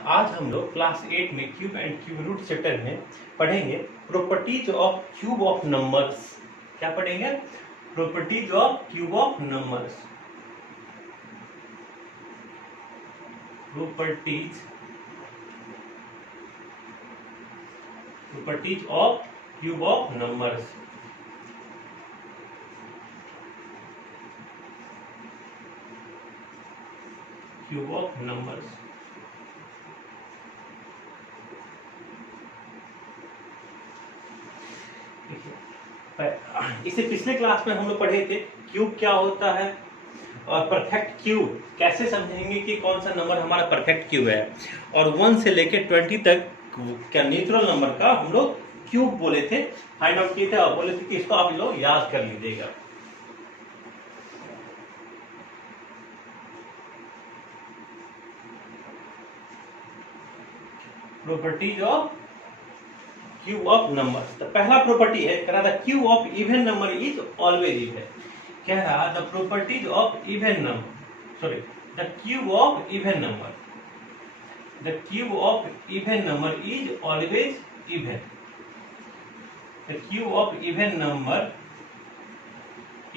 आज हम लोग क्लास 8 में cube and cube root chapter में पढ़ेंगे properties of cube of numbers. क्या पढ़ेंगे? Properties of cube of numbers. Properties of cube of numbers. Cube of numbers. इसे पिछले क्लास में हम लोग पढ़े थे क्यूब क्या होता है और परफेक्ट क्यूब कैसे समझेंगे कि कौन सा नंबर हमारा परफेक्ट क्यूब है, और 1 से लेकर 20 तक क्या नेचुरल नंबर का हम लोग क्यूब बोले थे, फाइंड आउट किए थे और बोले थे कि इसको आप लोग याद कर लीजिएगा। Properties of cube of numbers. तो पहला प्रॉपर्टी है कह रहा था cube of even number is always even. कह रहा the properties of even number, sorry the cube of even number, the cube of even number is always even. The cube of even number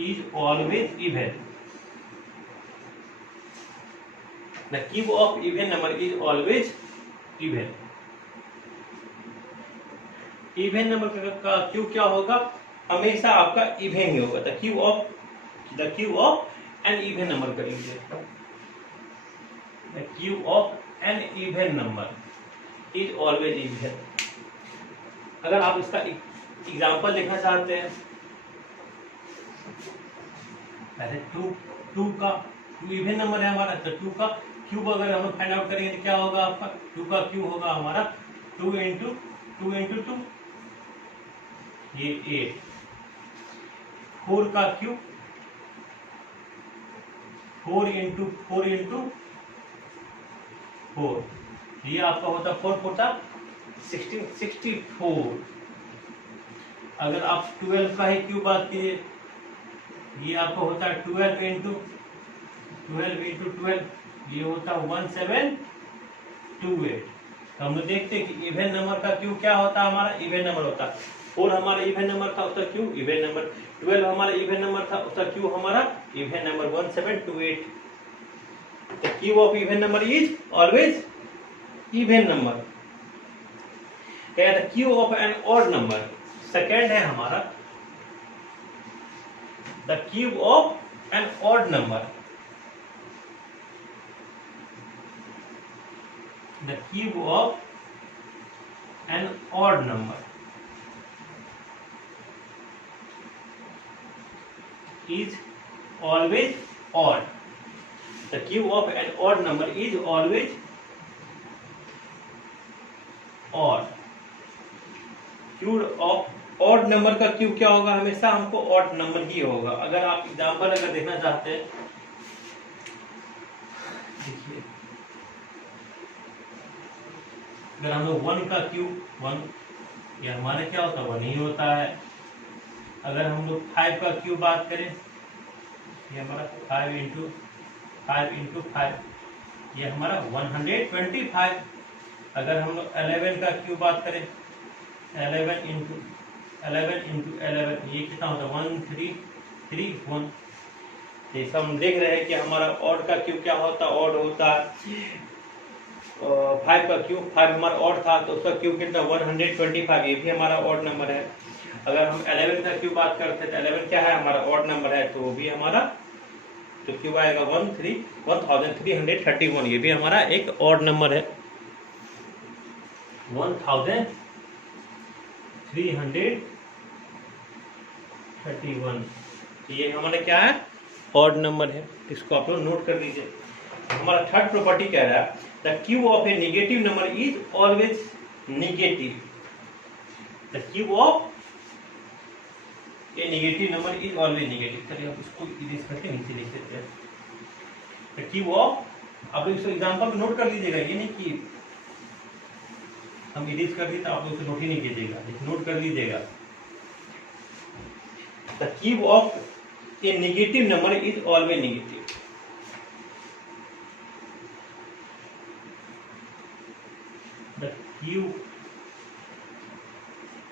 is always even. The cube of even number is always even. Even number का cube क्या होगा? हमेशा आपका even he होगा। The cube of an even number करेंगे। The cube of an even number is always even. अगर आप इसका एग्जांपल देखना चाहते हैं, पहले टू का इवन नंबर है हमारा, तो 2 का क्यूब अगर हम लोग फाइंड आउट करेंगे तो क्या होगा आपका? 2 का क्यूब होगा हमारा 2 इंटू 2 ये 8। 4 का क्यूब 4 इंटू 4 ये आपका होता 4 होता 64। अगर आप 12 का ही क्यूब बात कीजिए, ये आपका होता है 12 इंटू 12 ये होता 1728। तो हम लोग देखते हैं कि इवन नंबर का क्यूब क्या होता है हमारा? इवन नंबर होता है। 4 हमारा इवन नंबर था, उसका क्यूब इवन नंबर। 12 हमारा इवन नंबर था, उसका क्यूब हमारा even number 1728। The cube of even number is always even number. The cube of an odd number, second है हमारा the cube of an odd number. The cube of an odd number is always odd. The cube of an odd number is always odd. Cube of odd number का cube क्या होगा? हमेशा हमको odd number ही होगा। अगर आप example अगर देखना चाहते हैं, देखिए अगर हम लोग 1 का क्यूब 1, ये हमारा क्या होता है? 1 ही होता है। अगर हम लोग 5 का क्यूब बात करें, ये हमारा 5 इंटू 5 ये हमारा 125। अगर हम लोग 11 का क्यूब बात करें, 11 इंटू 11 ये कितना होता है? 1331। जैसा हम देख रहे हैं कि हमारा ऑड का क्यूब क्या होता है? ऑड होता है 5 का क्यूब। 5 हमारा ऑड था तो उसका क्यूब कितना? 125। ये भी हमारा ऑड नंबर है। अगर हम 11 का क्यूब बात करते हैं तो 11 क्या है? हमारा ऑड नंबर है, तो वो भी हमारा तो क्यूब आएगा 1331। ये भी हमारा एक ऑड नंबर है, 1331। ये हमारा क्या है? ऑड नंबर है। इसको आप लोग नोट कर लीजिए। हमारा थर्ड प्रॉपर्टी कह रहा है the cube of A negative number is always negative. The cube of A negative number is always negative. चलिए आप इसको इरेज करके नीचे लिख देते हैं। द क्यूब ऑफ, आप लोग इसको एग्जांपल नोट कर लीजिएगा, ये नहीं कि हम इरेज कर दिए तो आप लोग इसे नोट ही नहीं कीजिएगा, नोट कर लीजिएगा। The cube of A negative number is always negative. Q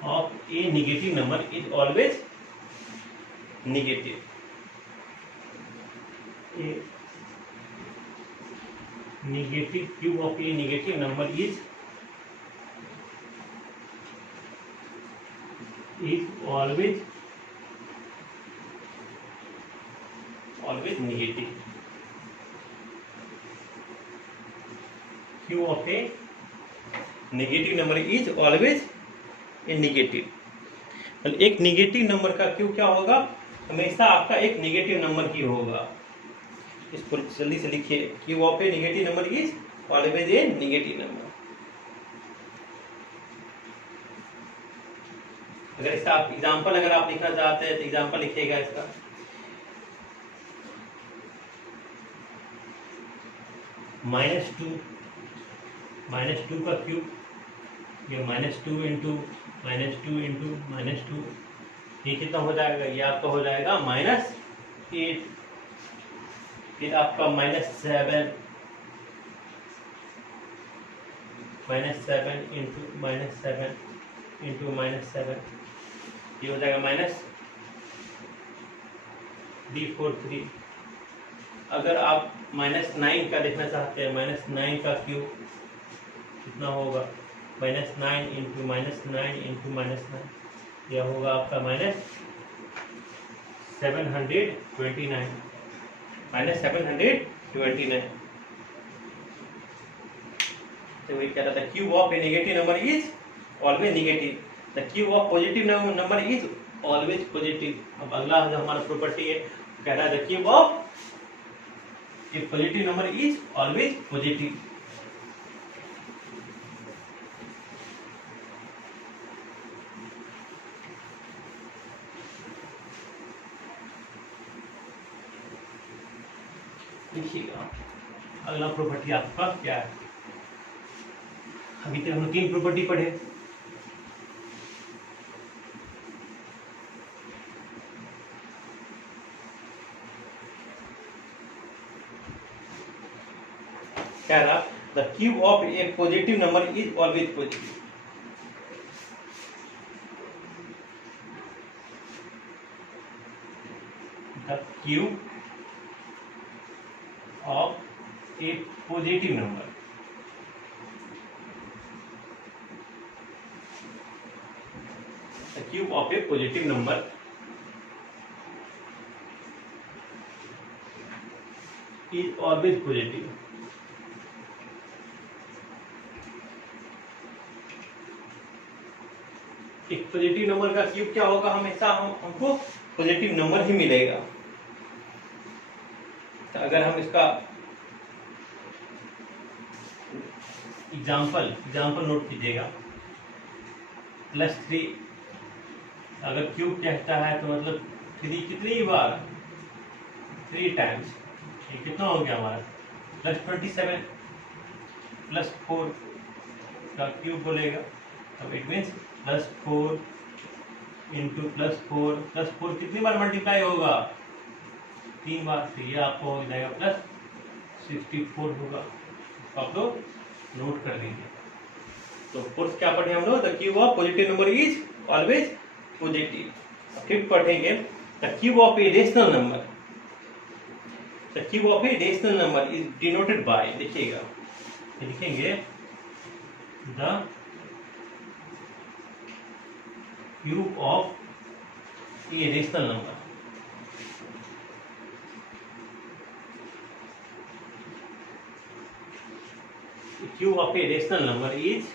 of a negative number is always negative. A negative Q of a negative number is always negative. Q of a negative number is always a negative. एक negative number का Q क्या होगा? हमेशा आपका एक negative number ही होगा. इसको जल्दी से लिखिए. Q of a negative number is always a negative number. अगर इसका आप एग्जाम्पल अगर आप लिखना चाहते हैं तो एग्जाम्पल लिखिएगा इसका. -2 का क्यूब, ये -2 इंटू -2 ये कितना हो जाएगा? ये आपका हो जाएगा -8. फिर आपका -7 इंटू -7 ये हो जाएगा -343. अगर आप -9 का देखना चाहते हैं, -9 का क्यूब कितना होगा? -9 इंटू -9 यह होगा आपका -729. तो वही कह रहा था, cube of A negative number is always negative. The cube of positive number is always positive. अब अगला जो हमारा प्रॉपर्टी है कह रहा है the cube of A positive number is always positive. देखिएगा अगला प्रॉपर्टी आपका क्या है. अभी तक हम 3 प्रॉपर्टी पढ़े. क्या रहा? The cube of A positive number is always positive. The cube of a positive number the cube of a positive number is always positive. एक पॉजिटिव नंबर का क्यूब क्या होगा? हमेशा हमको पॉजिटिव नंबर ही मिलेगा. अगर हम इसका एग्जाम्पल नोट कीजिएगा. +3 अगर क्यूब कहता है तो मतलब 3 कितनी बार? 3 टाइम्स. ये कितना हो गया हमारा? +27 +4 का क्यूब बोलेगा. अब इट मीन्स +4 इंटू +4 कितनी बार मल्टीप्लाई होगा? 3 बार. तो ये आपको हो जाएगा +64 होगा. आप लोग नोट कर लीजिए. तो फोर्थ क्या पढ़े हम लोग? The cube of positive number is always positive. फिर पढ़ेंगे the cube of a rational number. The cube of a rational number is denoted by. देखिएगा लिखेंगे the cube of a rational number. Cube of a rational number is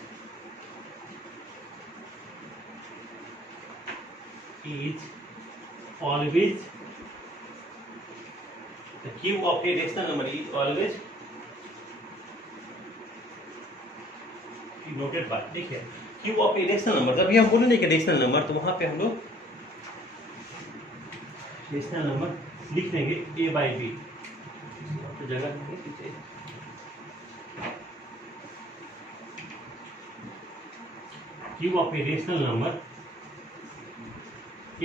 always the cube of a rational number is always noted by. देखिए cube of a rational number, जब भी हम बोलेंगे कि rational number तो वहां पे हम लोग रेशनल नंबर लिख देंगे a/b. तो जगह नहीं cube of a rational number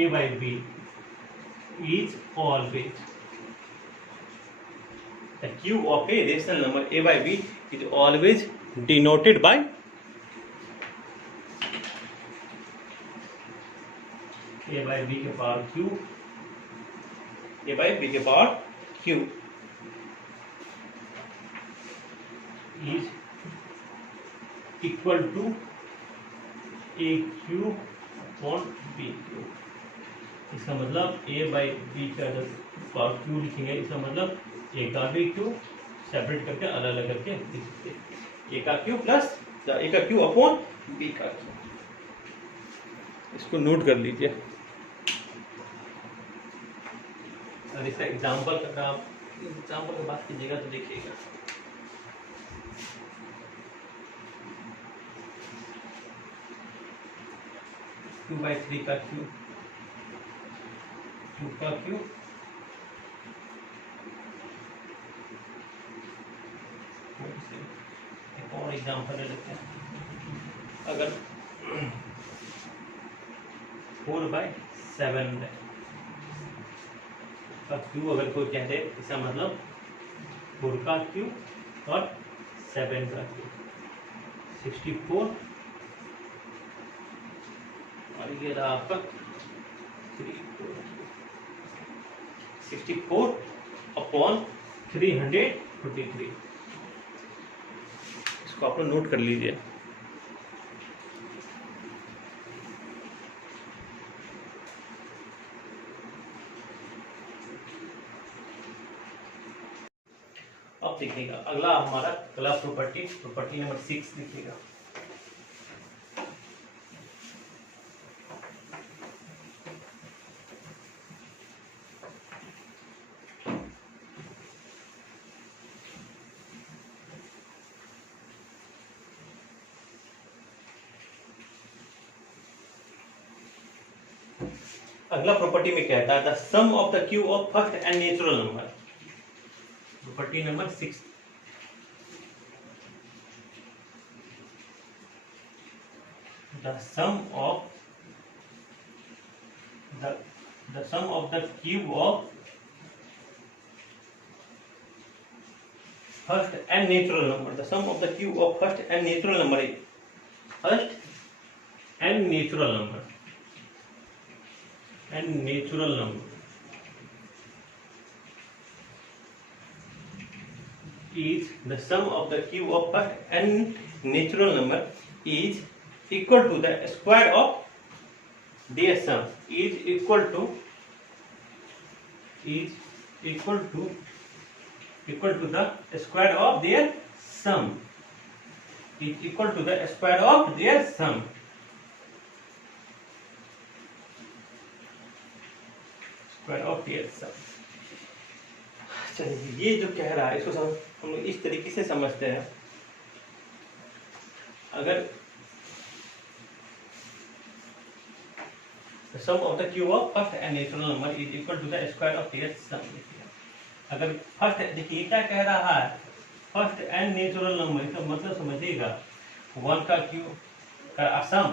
a/b is always the cube of a rational number a/b is always denoted by by B के power Q, A by B के power Q is equal to A Q upon B Q. इसका मतलब ए by B का अगर power Q लिखेंगे, इसका मतलब ए का बी क्यू सेपरेट करके अलग अलग करके लिख सकते हैं। ए का क्यू प्लस ए का क्यू अपॉन बी का क्यू। इसको नोट कर लीजिए। और इसका एग्जाम्पल का आप एग्जाम्पल की बात कीजिएगा तो देखिएगा, क्यू बाई 3 का क्यू, 2 का क्यू, एक और एग्जाम्पल ले लेते हैं। अगर 4/7 का क्यू अगर कोई कह दे, इसका मतलब 4 का क्यू और 7 का क्यू 64, और ये रहा आपका 64 अपॉन 343। इसको आप लोग नोट कर लीजिए। अब देखिएगा अगला हमारा अगला प्रॉपर्टी नंबर 6 देखिएगा। अगला प्रॉपर्टी में कहता है the sum of the cube of first and natural number. Property number 6, the sum of the cube of first and natural number. The sum of the cube of first and natural number is first and natural number is the sum of the cube of first and natural number is equal to the square of their sum, is equal to the square of their sum, is equal to the square of their sum. Square of their sum. चलिए ये जो कह रहा है इसको हम लोग इस तरीके से समझते हैं। अगर the sum of the cube of first and natural number is equal to the square of their sum, अगर फर्स्ट देखिए क्या कह रहा है, फर्स्ट एंड नेचुरल नंबर, इसका मतलब समझिएगा 1 का क्यू का सम,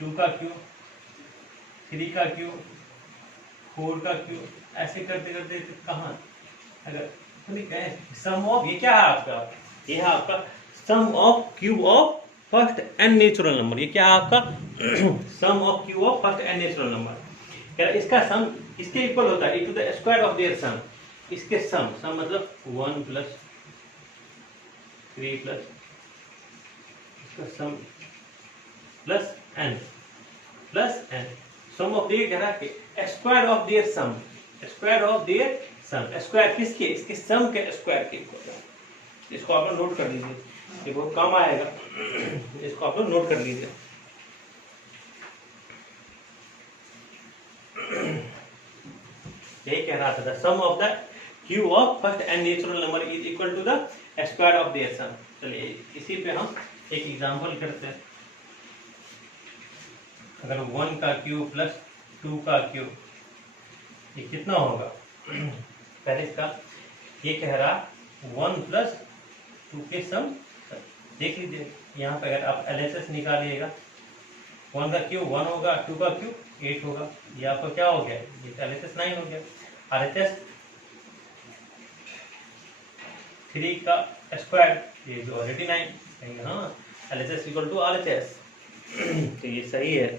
2 का क्यू, 3 का क्यू, 4 का क्यू, ऐसे करते करते कहाँ अगर सम ऑफ, ये क्या है आपका, ये है आपका sum of cube of first and natural number. ये क्या है आपका sum of cube of first and natural number. इसका सम किसके इक्वल होता है, to the square of their sum. इसके सम मतलब 1 प्लस 3 प्लस इसका sum plus N sum of their कह रहा है square of their sum, square of their sum, square किसके, इसके सम के स्क्वायर के इक्वल है। इसको आप लोग नोट कर लीजिए, ये बहुत काम आएगा, इसको आप लोग नोट कर लीजिए। यही कह रहा था sum of the cube of first and natural number is equal to the square of their sum. चलिए इसी पे हम एक एग्जांपल करते हैं। अगर 1 का क्यूब प्लस 2 का क्यूब, ये कितना होगा, पहले इसका ये कह रहा 1 प्लस 2 के सम, देख लीजिए यहाँ पे अगर आप LHS निकालिएगा 1 का क्यूब 1 होगा, 2 का क्यूब 8 होगा, ये आपका क्या हो गया, ये LHS 9 हो गया। RHS 3 का स्क्वायर, ये जो ऑलरेडी 9, हाँ LHS इक्वल टू RHS, तो ये सही है।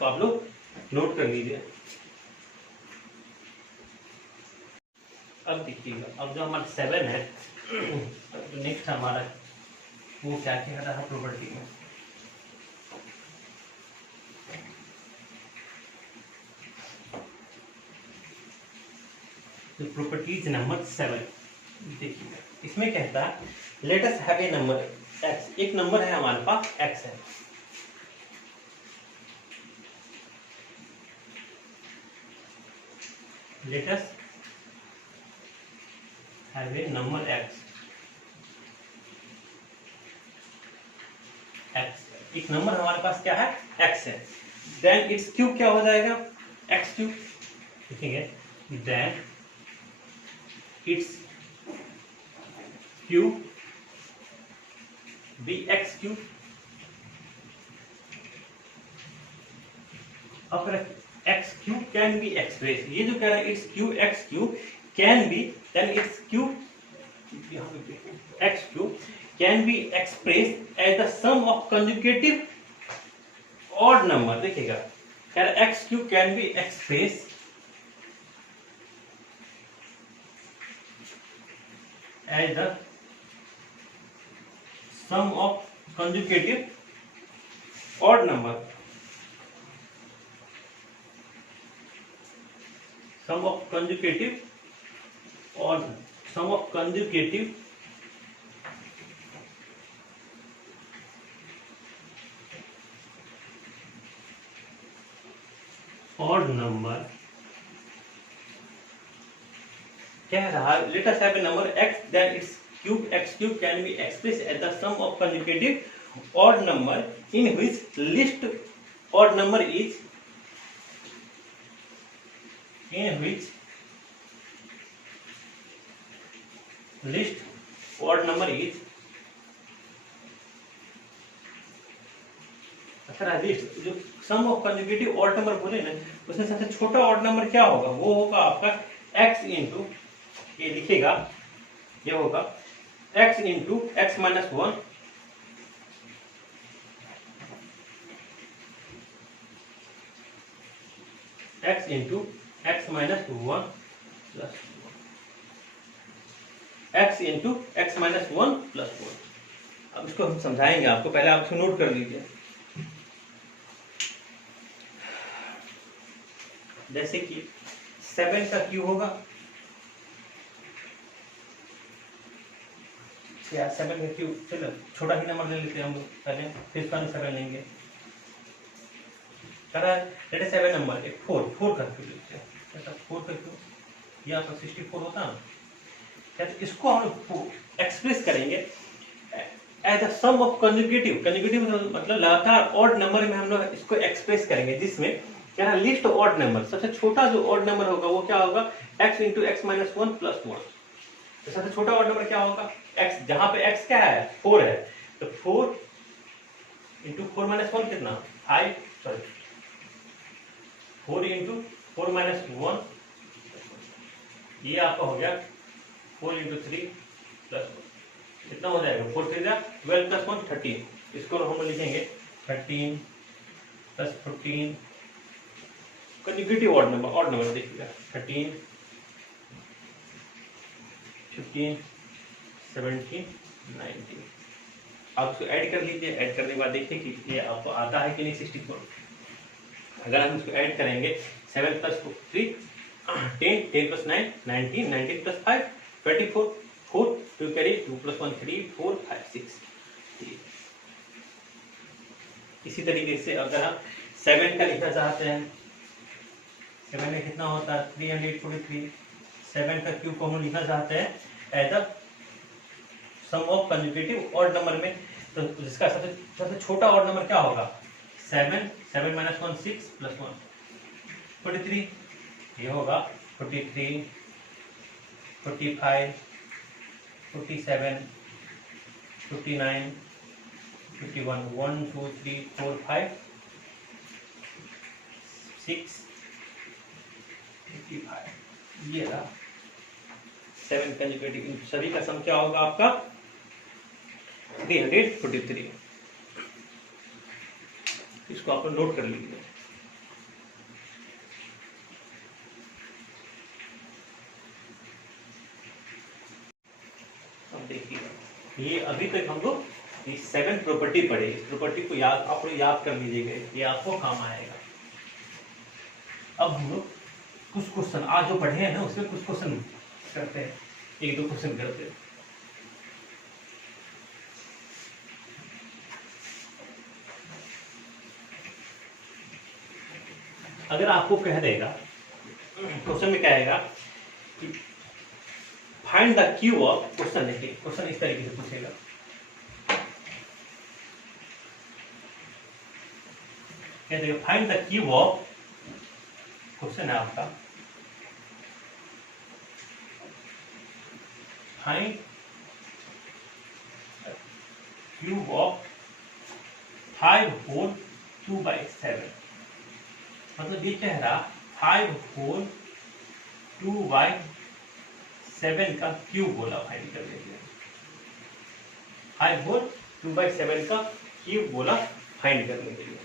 इसको आप लोग नोट कर लीजिए। अब देखिएगा, अब जो हमारा 7 है, तो नेक्स्ट हमारा वो क्या क्या रहा प्रॉपर्टी में। तो प्रॉपर्टीज नंबर 7 देखिएगा, इसमें कहता है late us have a number x, एक नंबर है हमारे पास x है। Late us have a number x, एक नंबर हमारे पास क्या है x है। देन इट्स क्यूब क्या हो जाएगा x क्यूब, ठीक है। Then its cube be x cube. अब x cube can be express, ये जो कह रहा है its cube x cube can be, then its cube x cube can be express as the sum of conjugative odd number. देखिएगा कह रहा है x cube can be express as the sum of conjugative odd number, sum of conjugative odd, sum of conjugative odd number. कह रहा है late us have a number x, then its cube x cube can be express as the sum of conjugative odd number in which list odd number is, in which list odd number is, list जो sum of conjugative odd number बोले ना, उसमें सबसे छोटा odd number क्या होगा, वो होगा आपका x इंटू, ये लिखेगा, ये होगा x into x minus 1 x into x minus 1 plus x into x minus 1 plus 1। अब इसको हम समझाएंगे आपको, पहले आप इसको नोट कर लीजिए। जैसे कि 7 का क्यूब होगा, 7 का क्यूब, चलो छोटा ही नंबर ले लेते हैं हम लोग पहले, फिर इसका 7 लेंगे। Late us have a number 4 का क्यूब लेते हैं, 4 का क्यूब, ये आपका 64 होता है। इसको हम लोग एक्सप्रेस करेंगे as the sum of conjugative, conjugative मतलब लगातार ऑड नंबर में हम लोग इसको एक्सप्रेस करेंगे, जिसमें क्या है लिस्ट ऑड नंबर, सबसे छोटा जो ऑड नंबर होगा वो क्या होगा x into x minus 1 plus 1। तो सबसे छोटा ऑड नंबर क्या होगा x, जहां पे x क्या है 4 है, तो 4 इंटू 4 माइनस 1 कितना 5, सॉरी 4 इंटू 4 माइनस 1, ये आपका हो गया 4 इंटू 3 प्लस 1, कितना हो जाएगा 4 3 12 प्लस 1 13। इसको हम लिखेंगे 13 प्लस 14, कंजुगेटिव ऑड नंबर देखिएगा 13 15 17 19। आप उसको ऐड कर लीजिए, ऐड करने के बाद देखिए कि ये आपको आता है कि नहीं 64। अगर हम इसको ऐड करेंगे 7 plus 3 10, 10 plus 9 19, 19 plus 5 24, 4 2 carry 2 plus 1 3 4 5 6 3। इसी तरीके से अगर हम 7 का लिखना चाहते हैं, 7 में कितना होता है 343, 7 का क्यूब को हम लिखना चाहते हैं as a sum of conjugative odd number में, तो जिसका सबसे छोटा ऑड नंबर क्या होगा 7, 7 माइनस 1 6 प्लस 1 43, ये होगा 43 45 47 59 51 1 2 3 4 5 6 55। ये रहा 7 कंजुगेटिव, सभी का सम क्या होगा आपका 343। इसको आप नोट कर लीजिए। देखिए ये अभी तक हम लोग 7 प्रॉपर्टी पढ़े, इस प्रॉपर्टी को याद आप लोग याद कर लीजिएगा, ये आपको काम आएगा। अब हम लोग कुछ क्वेश्चन आज जो पढ़े हैं ना उसमें कुछ क्वेश्चन करते हैं, 1-2 क्वेश्चन करते हैं। अगर आपको कह देगा क्वेश्चन में क्या आएगा कि find the cube of, question देखिए क्वेश्चन इस तरीके से पूछेगा, कह देगा find the cube of, question है आपका फाइंड क्यूब ऑफ 5 होल 2/7, मतलब ये कह रहा 5 होल 2/7 का क्यूब बोला फाइंड कर लेंगे, 5 होल 2/7 का क्यूब बोला फाइंड करने के लिए।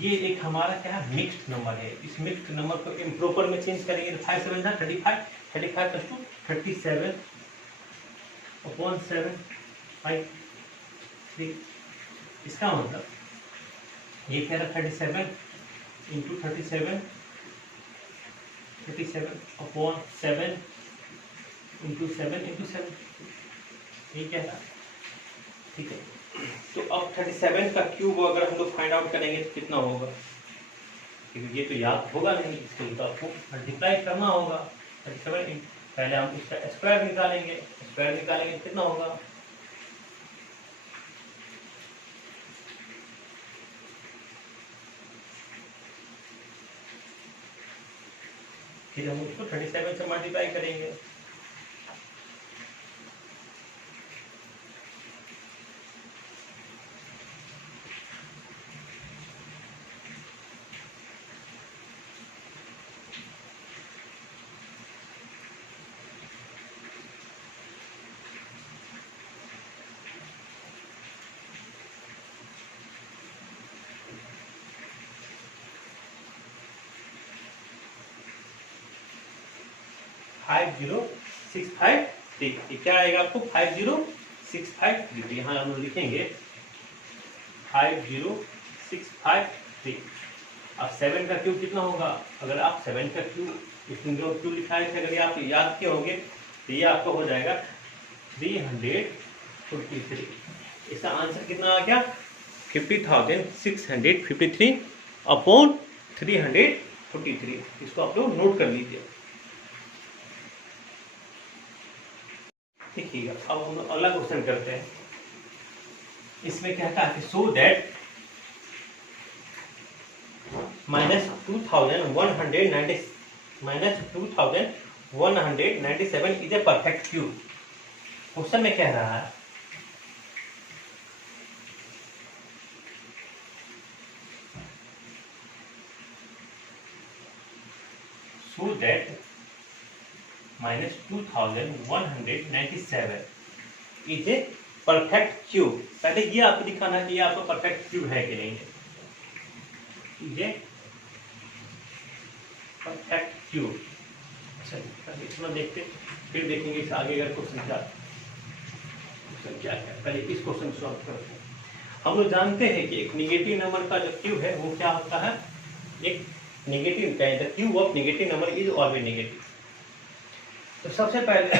ये एक हमारा क्या है मिक्स्ड नंबर है, इस मिक्स्ड नंबर को इम्प्रॉपर में चेंज करेंगे तो 5 7 35, 35 + 2 37 अपॉन 7 5 3, इसका मतलब ये कह रहा 37 × 37 अपॉन 7 × 7 × 7, ये कह रहा, ठीक है। तो अब 37 का क्यूब अगर हम लोग फाइंड आउट करेंगे तो कितना होगा, क्योंकि ये तो याद होगा नहीं, इसके लिए तो आपको मल्टीप्लाई करना होगा। 37 पहले हम इसका स्क्वायर निकालेंगे, स्क्वायर निकालेंगे कितना होगा, फिर हम उसको 37 से मल्टीप्लाई करेंगे, फाइव 5065, क्या आएगा आपको 5065, यहाँ हम लोग लिखेंगे 50653। अब 7 का क्यूब कितना होगा, अगर आप 7 का क्यूब इसमें जो क्यूब लिखाए थे अगर आप याद किए होंगे तो ये आपका हो जाएगा 343। इसका आंसर कितना आ गया 50,653 अपॉन 343। इसको आप लोग नोट कर लीजिए। देखिएगा अब हम अगला क्वेश्चन करते हैं। इसमें क्या था कि so that -2197 is a perfect cube. Question में कह रहा है so that -2197 is a perfect cube. पहले ये आपको दिखाना कि ये आपका परफेक्ट क्यूब है कि नहीं है। ये परफेक्ट क्यूब, अच्छा इतना देखते फिर देखेंगे इस आगे अगर क्वेश्चन क्या है। पहले इस क्वेश्चन को सॉल्व करते हैं। हम लोग जानते हैं कि एक नेगेटिव नंबर का जो क्यूब है वो क्या होता है, एक नेगेटिव का the cube of negative number is always negative. तो सबसे पहले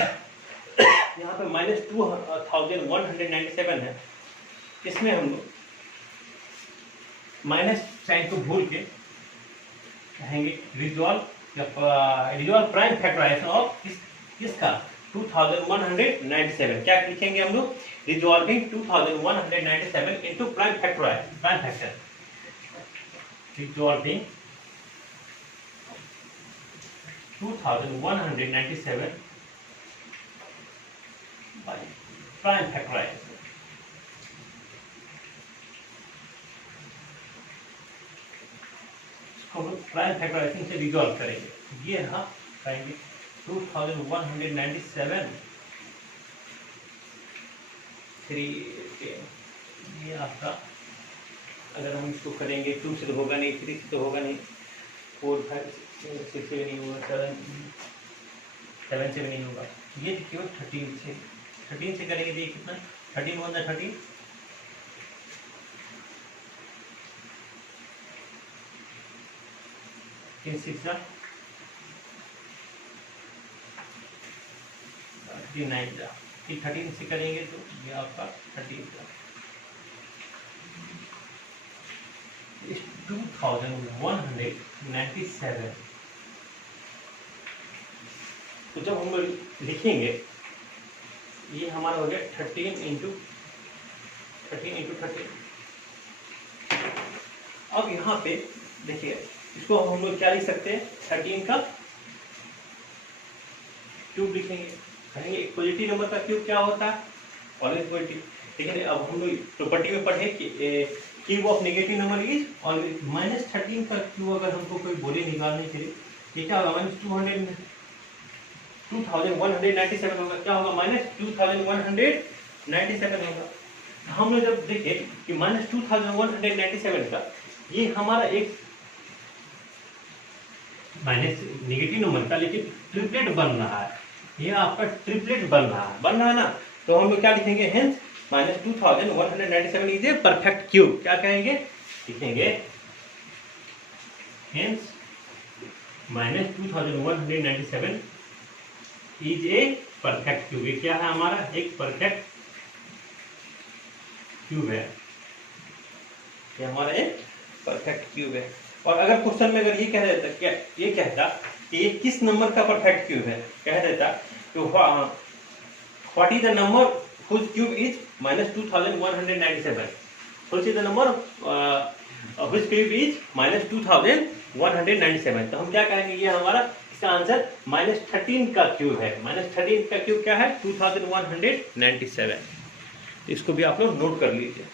यहाँ पे -2197 है, इसमें हम लोग माइनस साइन को भूल के कहेंगे रिजॉल्व प्राइम फैक्टराइजेशन ऑफ इसका 2197। क्या लिखेंगे हम लोग, resolving 2197 into prime factor, resolving 2197 by prime factorization। इसको हम प्राइम फैक्टराइजेशन से रिजॉल्व करेंगे। ये हाँ करेंगे 2197 ये आपका अगर हम इसको करेंगे 2 से तो होगा नहीं, 3 से तो होगा नहीं, 4 5 6 से नहीं होगा, 7 से भी नहीं होगा, ये केवल 13 से करेंगे तो ये कितना 13 1 13 6 39 जा, 13 से करेंगे तो ये आपका 13 जा 2197। तो जब हम लिखेंगे ये हमारा हो गया 13 इंटू 13। अब यहाँ पे देखिए इसको हम लोग क्या लिख सकते हैं, 13 का क्यूब लिखेंगे, कहेंगे एक पॉजिटिव नंबर का क्यूब क्या होता है, ऑलवेज पॉजिटिव। लेकिन अब हम लोग प्रॉपर्टी में पढ़े कि cube of negative number is always. -13 का क्यूब अगर हमको कोई बोले निकालने के लिए ये क्या होगा, -2197 होगा। क्या होगा, -2197 होगा। हम लोग जब देखें कि -2197 का ये हमारा एक माइनस नेगेटिव नंबर का लेकिन ट्रिपलेट बन रहा है, ये आपका ट्रिपलेट बन रहा है ना, तो हम लोग क्या लिखेंगे, hence -2197 is a perfect cube. क्या कहेंगे, लिखेंगे hence -2197 is a perfect cube. ये क्या है, हमारा एक परफेक्ट क्यूब है, ये हमारा एक परफेक्ट क्यूब है। और अगर क्वेश्चन में अगर ये कह देता, क्या ये कहता कि ये किस नंबर का परफेक्ट क्यूब है, कह देता तो what is the number whose cube is -2197, what is the number whose cube is -2197। तो हम क्या कहेंगे, ये हमारा इसका आंसर -13 का क्यूब है। -13 का क्यूब क्या है, 2197। इसको भी आप लोग नोट कर लीजिए।